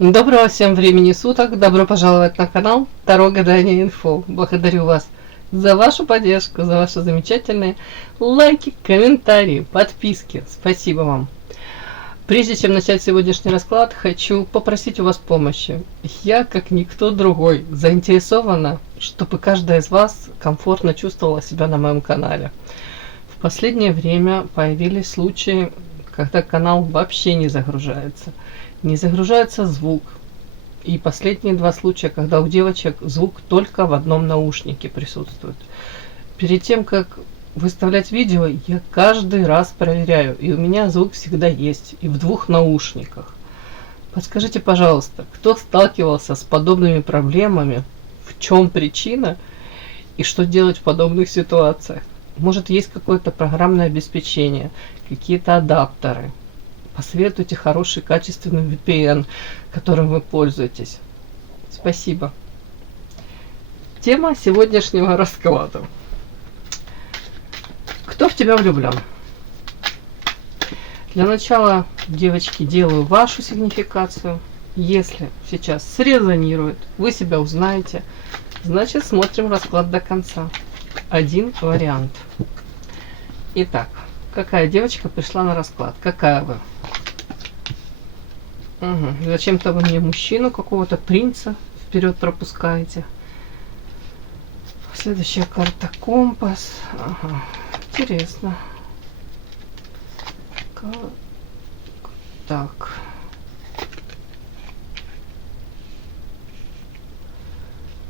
Доброго всем времени суток, добро пожаловать на канал Таро Гадание Инфо. Благодарю вас за вашу поддержку, за ваши замечательные лайки, комментарии, подписки. Спасибо вам. Прежде чем начать сегодняшний расклад, хочу попросить у вас помощи. Я, как никто другой, заинтересована, чтобы каждая из вас комфортно чувствовала себя на моем канале. В последнее время появились случаи, когда канал вообще не загружается. Не загружается звук. И последние два случая, когда у девочек звук только в одном наушнике присутствует. Перед тем, как выставлять видео, я каждый раз проверяю. И у меня звук всегда есть. И в двух наушниках. Подскажите, пожалуйста, кто сталкивался с подобными проблемами? В чем причина? И что делать в подобных ситуациях? Может, есть какое-то программное обеспечение, какие-то адаптеры? Посоветуйте хороший, качественный VPN, которым вы пользуетесь. Спасибо. Тема сегодняшнего расклада. Кто в тебя влюблен? Для начала, девочки, делаю вашу сигнификацию. Если сейчас срезонирует, вы себя узнаете, значит, смотрим расклад до конца. Один вариант. Итак, какая девочка пришла на расклад? Какая вы? Угу. Зачем-то вы мне мужчину, какого-то принца вперед пропускаете. Следующая карта компас. Ага. Интересно. Так.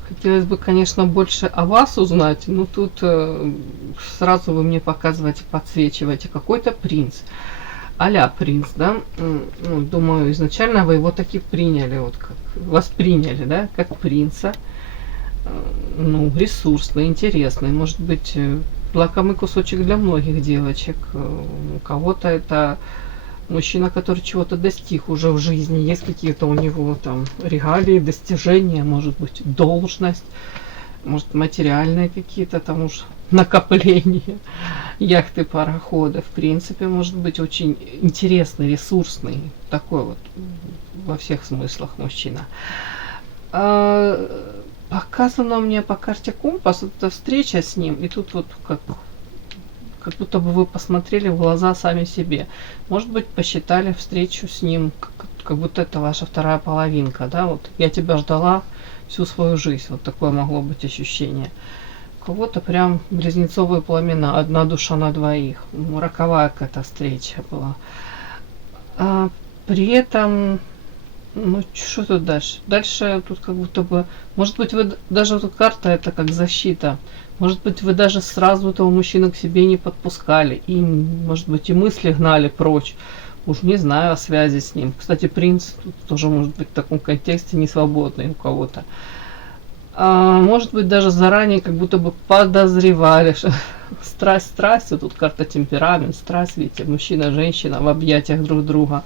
Хотелось бы, конечно, больше о вас узнать, но тут сразу вы мне показываете, подсвечиваете какой-то принц. А-ля принц, да? Ну, думаю, изначально вы его таки приняли, вот как восприняли, да, как принца. Ну, ресурсный, интересный, может быть, лакомый кусочек для многих девочек. У кого-то это мужчина, который чего-то достиг уже в жизни, есть какие-то у него там регалии, достижения, может быть, должность, может, материальные какие-то там уж накопления, яхты, пароходы. В принципе, может быть, очень интересный, ресурсный, такой вот во всех смыслах мужчина. Показано мне по карте компас, это встреча с ним, и тут вот как будто бы вы посмотрели в глаза сами себе. Может быть, посчитали встречу с ним, как будто это ваша вторая половинка, да, вот я тебя ждала всю свою жизнь, вот такое могло быть ощущение. У кого-то прям близнецовые пламена, одна душа на двоих, роковая какая-то встреча была. При этом, ну, что тут дальше? Дальше тут как будто бы, может быть, вы даже эта карта это как защита. Может быть, вы даже сразу этого мужчину к себе не подпускали. И, может быть, и мысли гнали прочь. Уж не знаю о связи с ним. Кстати, принц тут тоже может быть в таком контексте не свободный у кого-то. Может быть, даже заранее как будто бы подозревали, что страсть, тут карта темперамент, страсть, видите, мужчина, женщина в объятиях друг друга.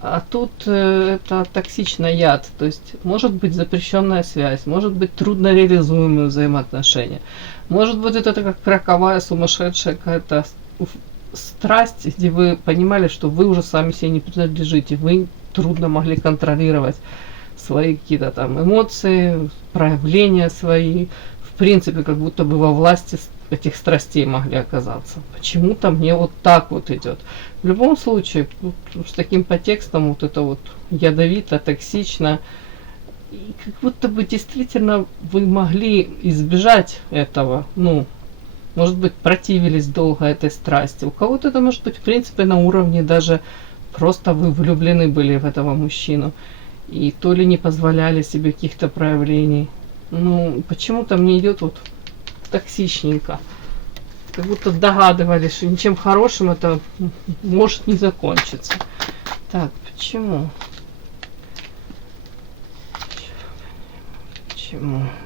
А тут это токсичный яд, то есть может быть запрещенная связь, может быть трудно реализуемые взаимоотношения, может быть это как роковая сумасшедшая какая-то страсть, где вы понимали, что вы уже сами себе не принадлежите, вы трудно могли контролировать свои какие-то там эмоции, проявления свои, в принципе, как будто бы во власти этих страстей могли оказаться. Почему-то мне вот так вот идет. В любом случае, с таким подтекстом вот это вот ядовито, токсично, и как будто бы действительно вы могли избежать этого, ну, может быть, противились долго этой страсти. У кого-то это может быть, в принципе, на уровне даже просто вы влюблены были в этого мужчину, и то ли не позволяли себе каких-то проявлений. Ну, почему-то мне идет вот токсичненько. Как будто догадывались, что ничем хорошим это может не закончиться. Так, почему?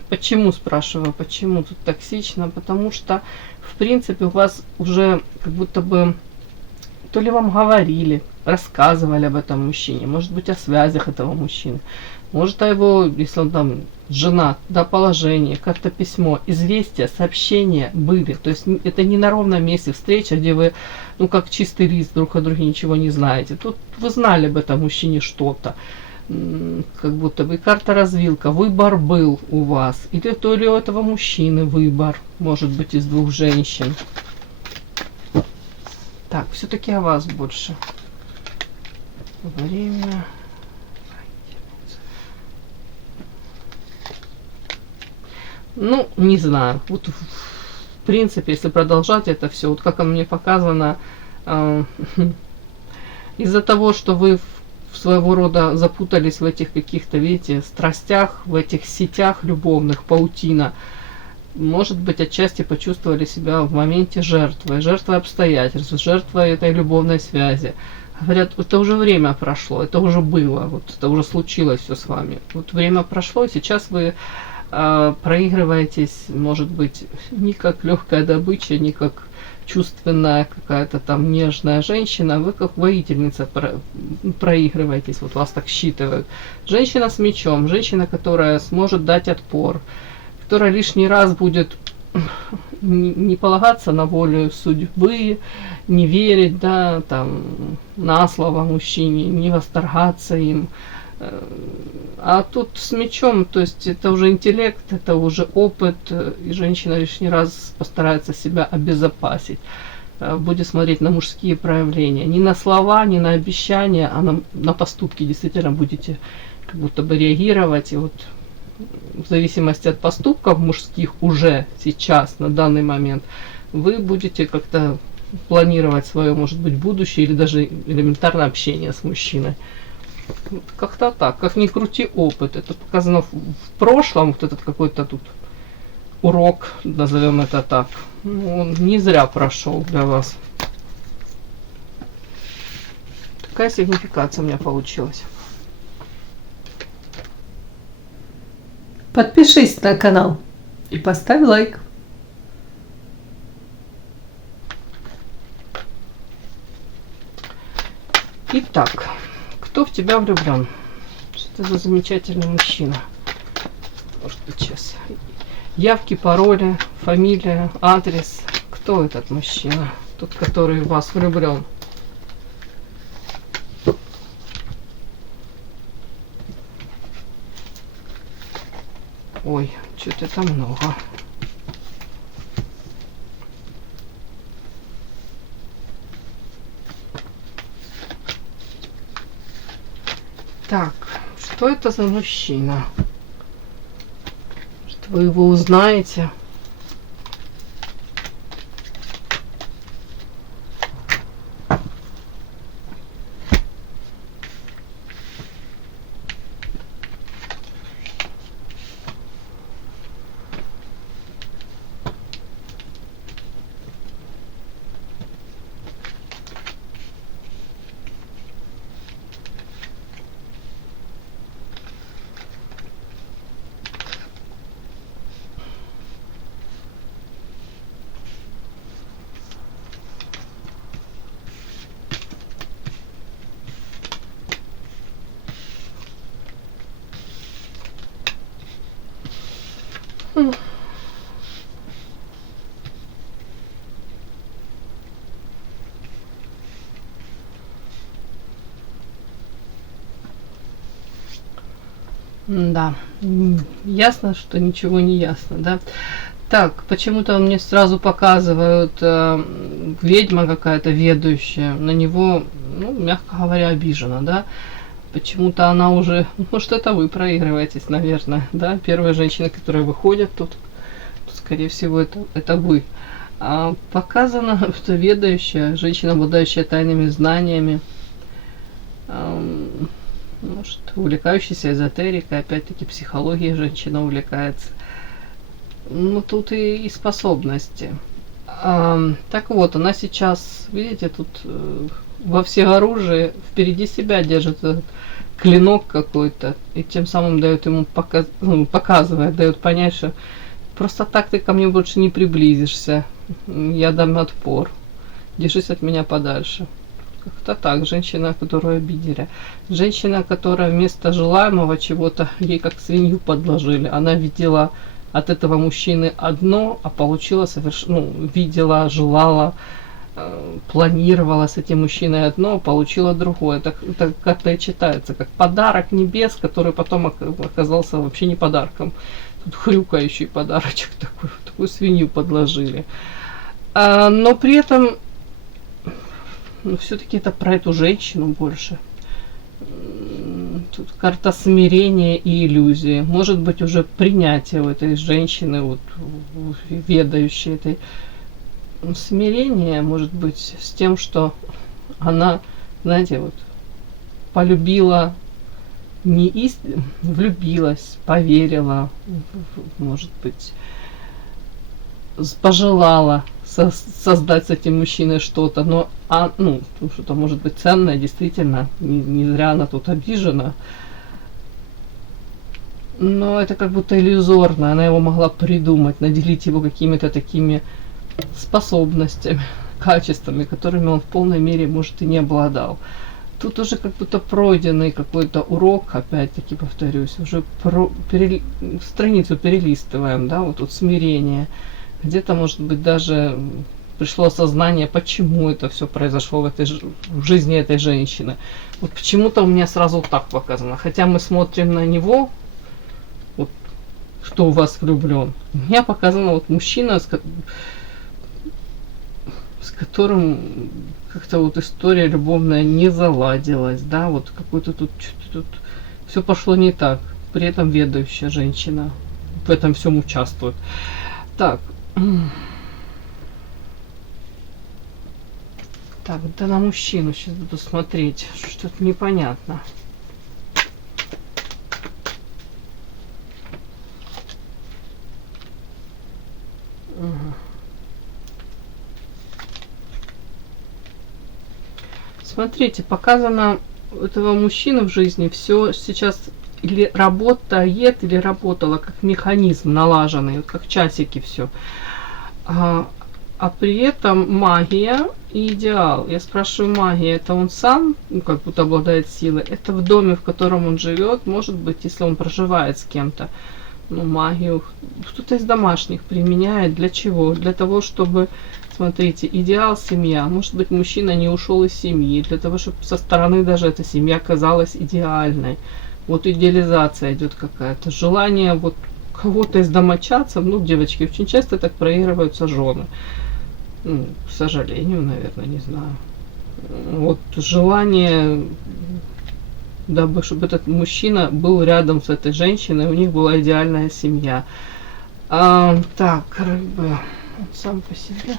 Почему, спрашиваю, почему тут токсично? Потому что, в принципе, у вас уже как будто бы то ли вам говорили, рассказывали об этом мужчине, может быть, о связях этого мужчины, может, о его, если он там женат, да, положение, как-то письмо, известия, сообщения были. То есть это не на ровном месте встреча, где вы, ну, как чистый лист, друг о друге ничего не знаете. Тут вы знали об этом мужчине что-то. как будто бы карта развилка, выбор был у вас, или то ли у этого мужчины выбор, может быть, из двух женщин. Так, все-таки о вас больше. Время. Ну, не знаю. Вот в принципе, если продолжать это все, вот как мне показано, из-за того, что вы своего рода запутались в этих каких-то, видите, страстях, в этих сетях любовных, паутина, может быть, отчасти почувствовали себя в моменте жертвой обстоятельств, жертвой этой любовной связи. Говорят, это уже время прошло, это уже было, вот это уже случилось все с вами. Вот время прошло, и сейчас вы проигрываетесь, может быть, не как легкая добыча, не как чувственная какая-то там нежная женщина, вы как воительница проигрываетесь, вот вас так считывают. Женщина с мечом, женщина, которая сможет дать отпор, которая лишний раз будет не полагаться на волю судьбы, не верить, да, там, на слово мужчине, не восторгаться им. А тут с мечом, то есть это уже интеллект, это уже опыт, и женщина лишний раз постарается себя обезопасить, будет смотреть на мужские проявления, не на слова, не на обещания, а на поступки. Действительно будете как будто бы реагировать, и вот в зависимости от поступков мужских уже сейчас, на данный момент, вы будете как-то планировать свое, может быть, будущее или даже элементарное общение с мужчиной. Как-то так, как ни крути, опыт. Это показано в прошлом, вот этот какой-то тут урок, назовем это так. Он не зря прошел для вас. Такая сигнификация у меня получилась. Подпишись на канал и поставь лайк. Итак, кто в тебя влюблен? Что это за замечательный мужчина? Может быть, сейчас. Явки, пароли, фамилия, адрес. Кто этот мужчина? Тот, который в вас влюблен. Ой, что-то это много. Так, что это за мужчина? Что вы его узнаете? Да, ясно, что ничего не ясно, да. Так, почему-то мне сразу показывают ведьма какая-то ведущая, на него, ну, мягко говоря, обижена, да. Почему-то она уже, может, это вы проигрываетесь, наверное, да. Первая женщина, которая выходит тут скорее всего, это вы. Показано, что ведающая, женщина, обладающая тайными знаниями, может, увлекающаяся эзотерикой, опять-таки психологией женщина увлекается. Ну, тут и способности. Так вот, она сейчас, видите, тут во всеоружии впереди себя держит этот клинок какой-то, и тем самым дает ему показывает, дает понять, что просто так ты ко мне больше не приблизишься, я дам отпор, держись от меня подальше. Как-то так, женщина, которую обидели. Женщина, которая вместо желаемого чего-то ей как свинью подложили. Она видела от этого мужчины одно, а получила совершенно, видела, желала планировала с этим мужчиной одно, получила другое. Так как-то и читается, как подарок небес, который потом оказался вообще не подарком. Тут хрюкающий подарочек такой, такую свинью подложили. Но при этом все-таки это про эту женщину больше. Тут карта смирения и иллюзии. Может быть, уже принятие у этой женщины, вот, ведающей этой. Смирение может быть с тем, что она, знаете, вот полюбила, влюбилась, поверила, может быть, пожелала создать с этим мужчиной что-то, но что-то может быть ценное, действительно, не зря она тут обижена. Но это как будто иллюзорно, она его могла придумать, наделить его какими-то такими способностями, качествами, которыми он в полной мере, может, и не обладал. Тут уже как будто пройденный какой-то урок, опять-таки повторюсь, уже страницу перелистываем, да, вот тут смирение. Где-то, может быть, даже пришло осознание, почему это все произошло в жизни этой женщины. Вот почему-то у меня сразу так показано. Хотя мы смотрим на него, вот, кто у вас влюблен. У меня показано вот мужчина, с которым как-то вот история любовная не заладилась, да, вот какой-то тут все пошло не так. При этом ведающая женщина в этом всем участвует. Так. Так, да на мужчину сейчас буду смотреть. Что-то непонятно. Смотрите, показано у этого мужчины в жизни все сейчас или работает, или работало как механизм налаженный, вот как часики все. А при этом магия и идеал. Я спрашиваю, магия это он сам, как будто обладает силой, это в доме, в котором он живет, может быть, если он проживает с кем-то. Ну, магию кто-то из домашних применяет. Для чего? Для того, чтобы, смотрите, идеал семья. Может быть, мужчина не ушел из семьи, для того, чтобы со стороны даже эта семья казалась идеальной. Вот идеализация идет какая-то. Желание вот кого-то из домочадцев, ну, девочки очень часто так проигрываются жены. Ну, к сожалению, наверное, не знаю. Вот желание, дабы, чтобы этот мужчина был рядом с этой женщиной, у них была идеальная семья. Так, рыбы. Вот сам по себе.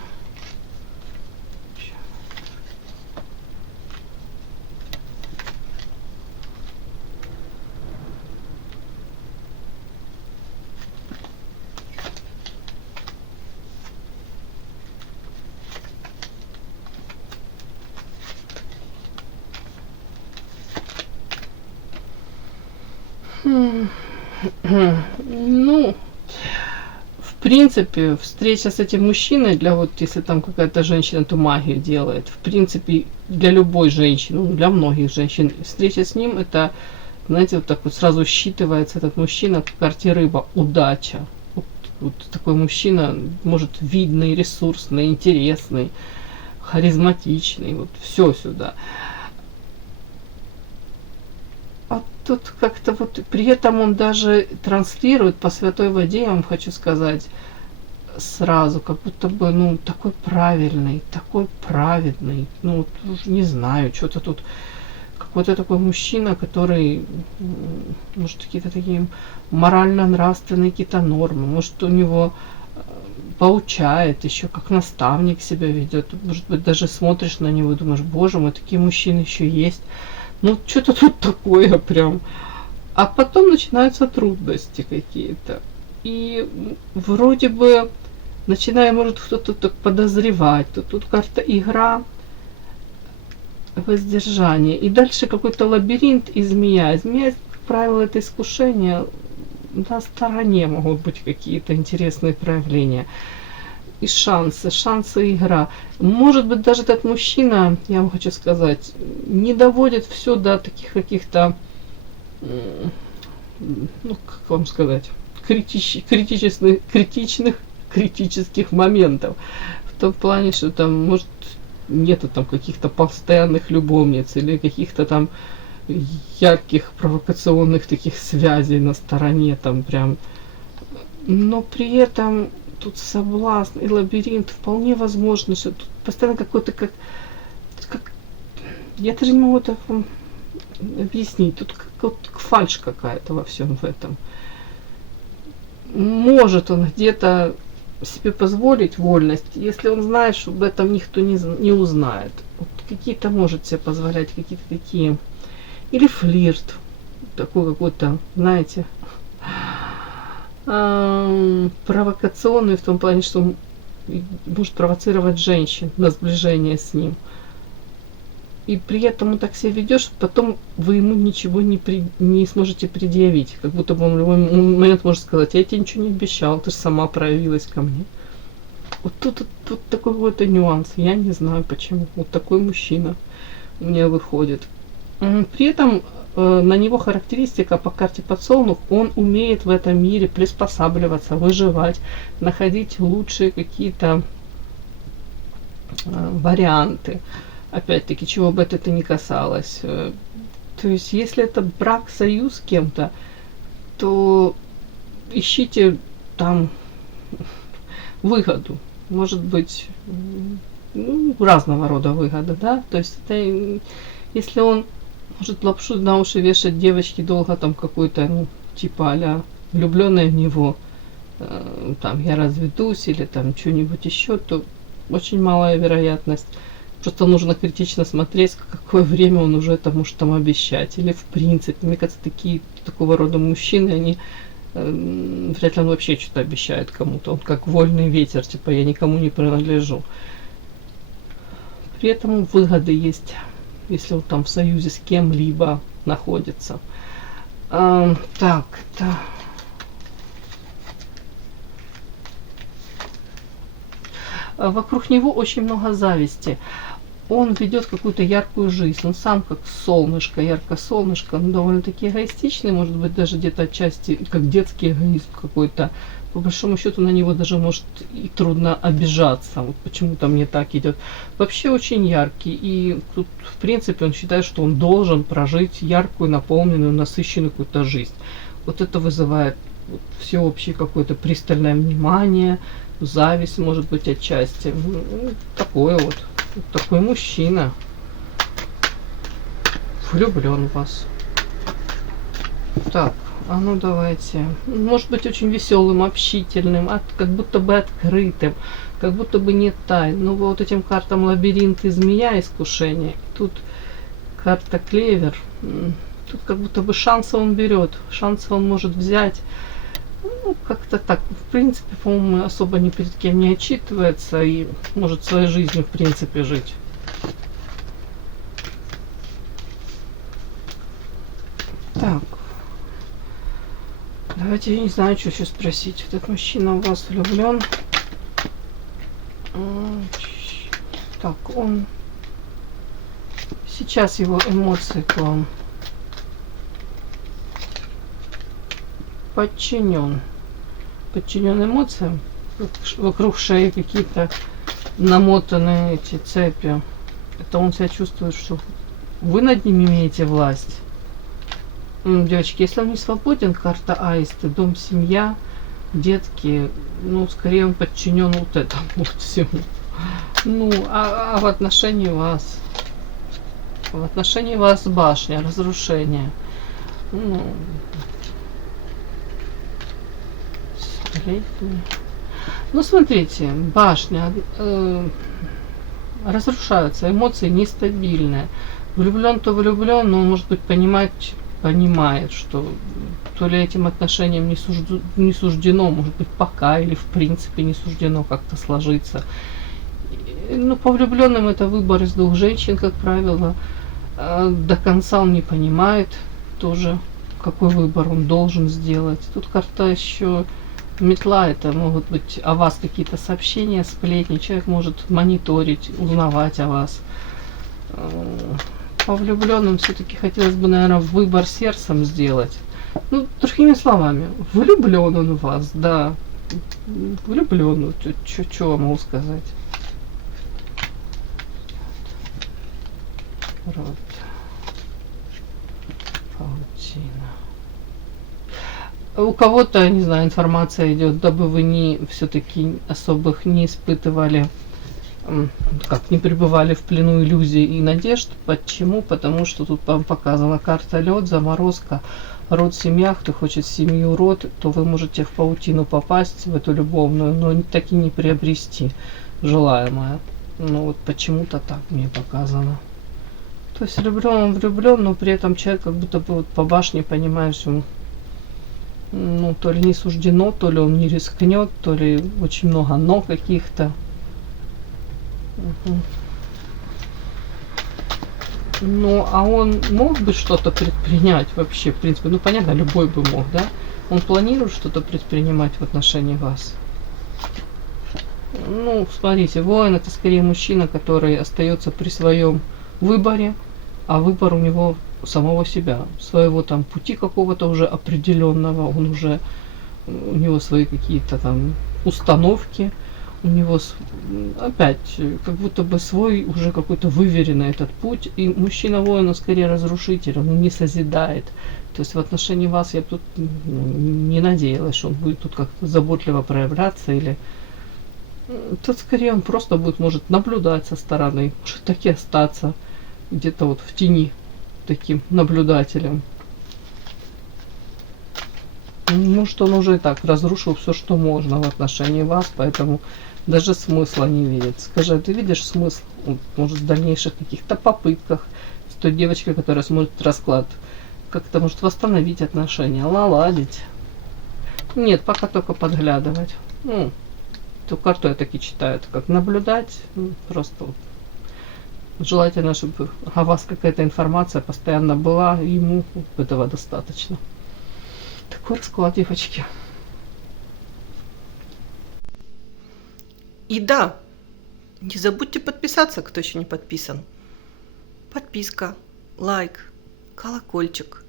Ну, в принципе, встреча с этим мужчиной, для вот, если там какая-то женщина эту магию делает, в принципе, для любой женщины, ну, для многих женщин, встреча с ним, это, знаете, вот так вот сразу считывается этот мужчина в карте рыба, удача. Вот такой мужчина, может, видный, ресурсный, интересный, харизматичный, вот все сюда. Тут как-то вот при этом он даже транслирует по святой воде, я вам хочу сказать сразу, как будто бы, ну, такой правильный, такой праведный, ну, не знаю, что-то тут какой-то такой мужчина, который, может, какие-то такие морально-нравственные какие-то нормы, может, у него поучает, еще как наставник себя ведет, может быть, даже смотришь на него и думаешь, боже мой, такие мужчины еще есть. Ну, что-то тут такое прям. А потом начинаются трудности какие-то. И вроде бы начинаем, может, кто-то так подозревать. То тут карта игра, воздержание. И дальше какой-то лабиринт и змея. Змея, как правило, это искушение. На стороне могут быть какие-то интересные проявления. И шансы игра. Может быть, даже этот мужчина, я вам хочу сказать, не доводит все до таких каких-то, ну, как вам сказать, критических моментов. В том плане, что там, может, нету там каких-то постоянных любовниц или каких-то там ярких провокационных таких связей на стороне там прям. Но при этом тут соблазн и лабиринт вполне возможно, что тут постоянно какой-то как я даже не могу это вам объяснить. Тут как вот фальшь какая-то во всем в этом. Может он где-то себе позволить вольность, если он знает, что об этом никто не узнает. Вот какие-то может себе позволять, какие-то такие. Или флирт. Такой какой-то, знаете, провокационный в том плане, что он может провоцировать женщин на сближение с ним. И при этом он так себя ведет, что потом вы ему ничего не сможете предъявить. Как будто бы он в любой момент может сказать: я тебе ничего не обещал, ты же сама проявилась ко мне. Вот тут такой какой-то нюанс. Я не знаю почему. Вот такой мужчина у меня выходит. При этом на него характеристика по карте подсолнух: он умеет в этом мире приспосабливаться, выживать, находить лучшие какие-то варианты. Опять-таки, чего бы это ни касалось. То есть, если это брак, союз с кем-то, то ищите там выгоду. Может быть, разного рода выгода, да? То есть, это, если он может лапшу на уши вешать девочке долго там какой-то, типа а-ля влюбленная в него, там, я разведусь или там что-нибудь еще, то очень малая вероятность. Просто нужно критично смотреть, какое время он уже это может там обещать. Или в принципе, мне кажется, такого рода мужчины, они вряд ли он вообще что-то обещает кому-то. Он как вольный ветер, типа я никому не принадлежу. При этом выгоды есть, если он там в союзе с кем-либо находится. Так, это... Вокруг него очень много зависти. Он ведет какую-то яркую жизнь. Он сам как солнышко, яркое солнышко. Он довольно-таки эгоистичный, может быть, даже где-то отчасти, как детский эгоизм какой-то. По большому счету на него даже может и трудно обижаться. Вот почему-то мне так идет. Вообще очень яркий. И тут, в принципе, он считает, что он должен прожить яркую, наполненную, насыщенную какую-то жизнь. Вот это вызывает всеобщее какое-то пристальное внимание, зависть, может быть, отчасти. Такое вот. Такой мужчина. Влюблен в вас. Так, а ну давайте. Может быть очень веселым, общительным, как будто бы открытым, как будто бы не тайн. Ну вот этим картам лабиринт и змея искушение. Тут карта клевер. Тут как будто бы шансы он берет. Шансы он может взять. Ну, как-то так. В принципе, по-моему, особо ни перед кем не отчитывается и может своей жизнью, в принципе, жить. Так. Давайте, я не знаю, что еще спросить. Этот мужчина в вас влюблен. Так, он... Сейчас его эмоции к вам. Подчинен эмоциям, вокруг шеи какие-то намотанные эти цепи. Это он себя чувствует, что вы над ним имеете власть. Девочки, если он не свободен, карта аисты, дом, семья, детки, скорее он подчинен вот этому вот всему. А в отношении вас? В отношении вас башня, разрушение. Смотрите, башня, разрушаются, эмоции нестабильные. Влюблен, то влюблен, но он, может быть, понимает, что то ли этим отношениям не суждено, может быть, пока, или в принципе не суждено как-то сложиться. По влюбленным это выбор из двух женщин, как правило. До конца он не понимает тоже, какой выбор он должен сделать. Тут карта еще... Метла — это могут быть о вас какие-то сообщения, сплетни. Человек может мониторить, узнавать о вас. По влюбленным все-таки хотелось бы, наверное, выбор сердцем сделать. Другими словами, влюблен он в вас, да. Влюблен. Что вам могу сказать? Род. Паутина. У кого-то, не знаю, информация идет, дабы вы не все-таки особых не испытывали, как не пребывали в плену иллюзий и надежд. Почему? Потому что тут вам показана карта лед, заморозка, род, семья. Кто хочет семью, род, то вы можете в паутину попасть, в эту любовную, но так и не приобрести желаемое. Ну вот почему-то так мне показано. То есть он влюблен, но при этом человек как будто бы вот по башне, понимаешь, он, ну, то ли не суждено, то ли он не рискнет, то ли очень много но каких-то. Угу. Ну, а он мог бы что-то предпринять вообще, в принципе, ну, понятно, любой бы мог, да? Он планирует что-то предпринимать в отношении вас? Ну, смотрите, воин — это скорее мужчина, который остается при своем выборе, а выбор у него самого себя, своего там пути какого-то уже определенного, он уже, у него свои какие-то там установки, у него опять как будто бы свой уже какой-то выверенный этот путь, и мужчина-воин, он скорее разрушитель, он не созидает. То есть в отношении вас я тут не надеялась, что он будет тут как-то заботливо проявляться, или тут скорее он просто будет, может, наблюдать со стороны, может так и остаться где-то вот в тени таким наблюдателем. Может, он уже и так разрушил все, что можно в отношении вас, поэтому даже смысла не видит. Скажи, ты видишь смысл, может, в дальнейших каких-то попытках с той девочкой, которая смотрит расклад, как-то, может, восстановить отношения, наладить? Нет, пока только подглядывать. Ну, эту карту я таки читаю, это как наблюдать, просто вот. Желательно, чтобы о вас какая-то информация постоянно была, и ему этого достаточно. Такой расклад, девочки. И да, не забудьте подписаться, кто еще не подписан. Подписка, лайк, колокольчик,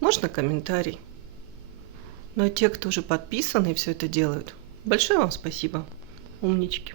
можно комментарий. Ну а те, кто уже подписаны и все это делают, большое вам спасибо, умнички.